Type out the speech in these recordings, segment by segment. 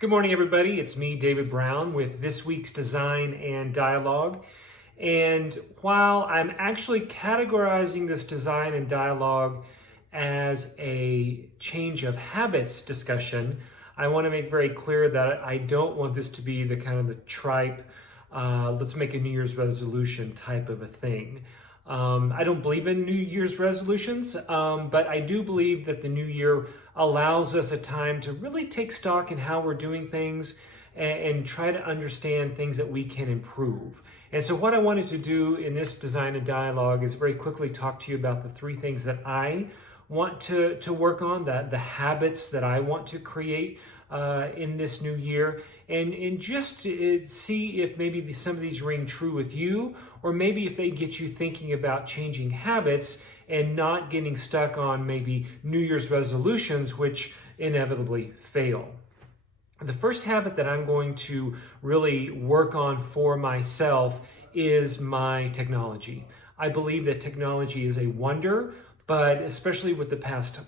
Good morning, everybody. It's me, David Brown, with this week's Design and Dialogue. And while I'm actually categorizing this Design and Dialogue as a change of habits discussion, I want to make very clear that I don't want this to be the kind of the tripe, let's make a New Year's resolution type of a thing. I don't believe in New Year's resolutions, but I do believe that the new year allows us a time to really take stock in how we're doing things and try to understand things that we can improve. And so what I wanted to do in this Design and Dialogue is very quickly talk to you about the three things that I want to work on, the habits that I want to create in this new year, and just see if maybe some of these ring true with you, or maybe if they get you thinking about changing habits and not getting stuck on maybe New Year's resolutions, which inevitably fail. The first habit that I'm going to really work on for myself is my technology. I believe that technology is a wonder, but especially with the past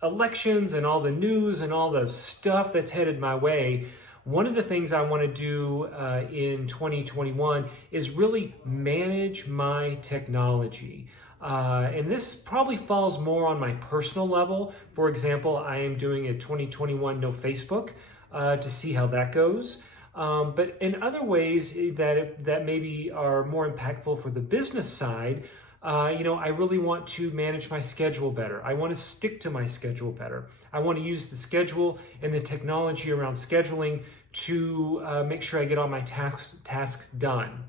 elections and all the news and all the stuff that's headed my way, one of the things I want to do in 2021 is really manage my technology. And this probably falls more on my personal level. For example, I am doing a 2021 no Facebook to see how that goes. But in other ways that maybe are more impactful for the business side, I really want to manage my schedule better. I want to stick to my schedule better. I want to use the schedule and the technology around scheduling to make sure I get all my tasks done.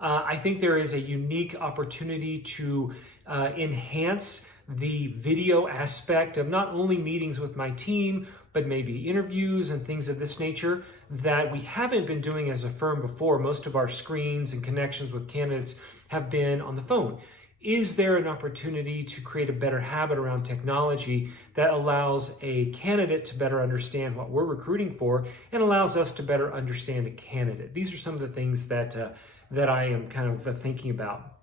I think there is a unique opportunity to enhance the video aspect of not only meetings with my team, but maybe interviews and things of this nature that we haven't been doing as a firm before. Most of our screens and connections with candidates have been on the phone. Is there an opportunity to create a better habit around technology that allows a candidate to better understand what we're recruiting for and allows us to better understand a candidate? These are some of the things that I am kind of thinking about.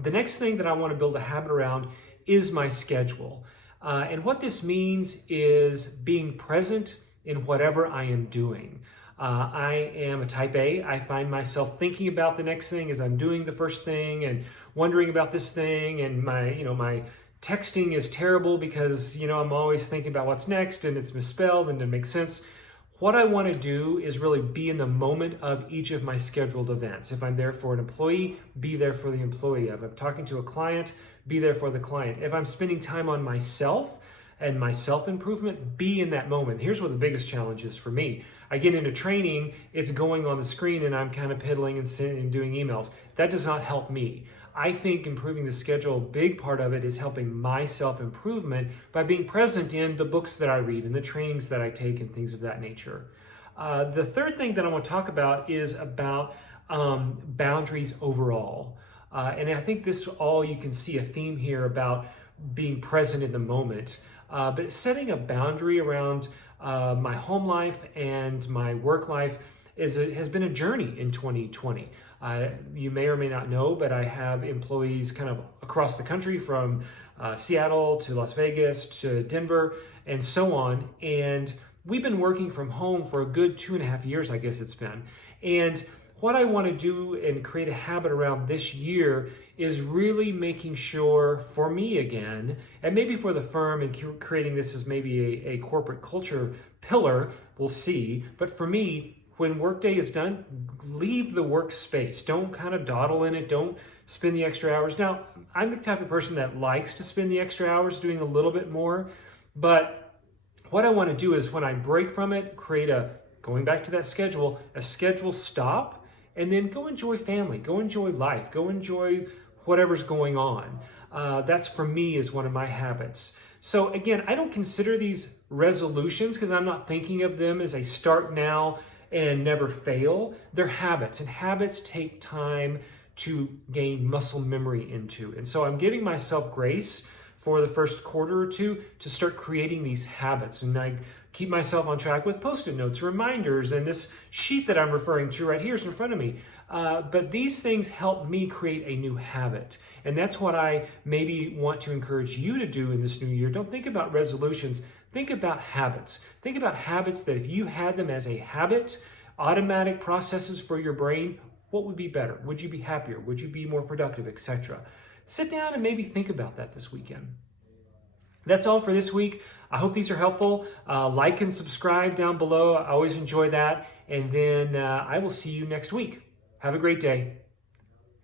The next thing that I want to build a habit around is my schedule. And what this means is being present in whatever I am doing. I am a type A. I find myself thinking about the next thing as I'm doing the first thing and wondering about this thing, and my texting is terrible because I'm always thinking about what's next and it's misspelled and it makes sense. What I want to do is really be in the moment of each of my scheduled events. If I'm there for an employee, be there for the employee. If I'm talking to a client, be there for the client. If I'm spending time on myself and my self-improvement, be in that moment. Here's what the biggest challenge is for me. I get into training, it's going on the screen and I'm kind of piddling and doing emails. That does not help me. I think improving the schedule, a big part of it is helping my self-improvement by being present in the books that I read and the trainings that I take and things of that nature. The third thing that I want to talk about is about boundaries overall. And I think you can see a theme here about being present in the moment. But setting a boundary around my home life and my work life has been a journey in 2020. You may or may not know, but I have employees kind of across the country from Seattle to Las Vegas to Denver and so on. And we've been working from home for a good 2.5 years, I guess it's been. And what I want to do and create a habit around this year is really making sure for me again, and maybe for the firm and creating this as maybe a corporate culture pillar, we'll see. But for me, when workday is done, leave the workspace. Don't kind of dawdle in it. Don't spend the extra hours. Now, I'm the type of person that likes to spend the extra hours doing a little bit more. But what I want to do is when I break from it, going back to that schedule, a schedule stop, and then go enjoy family, go enjoy life, go enjoy whatever's going on. That's for me is one of my habits. So again, I don't consider these resolutions because I'm not thinking of them as a start now and never fail. They're habits, and habits take time to gain muscle memory into. And so I'm giving myself grace for the first quarter or two to start creating these habits. And I keep myself on track with Post-it notes, reminders, and this sheet that I'm referring to right here is in front of me. But these things help me create a new habit. And that's what I maybe want to encourage you to do in this new year. Don't think about resolutions. think about habits. Think about habits that if you had them as a habit, automatic processes for your brain, what would be better? Would you be happier? Would you be more productive, etc.? Sit down and maybe think about that this weekend. That's all for this week. I hope these are helpful. Like and subscribe down below. I always enjoy that. And then I will see you next week. Have a great day.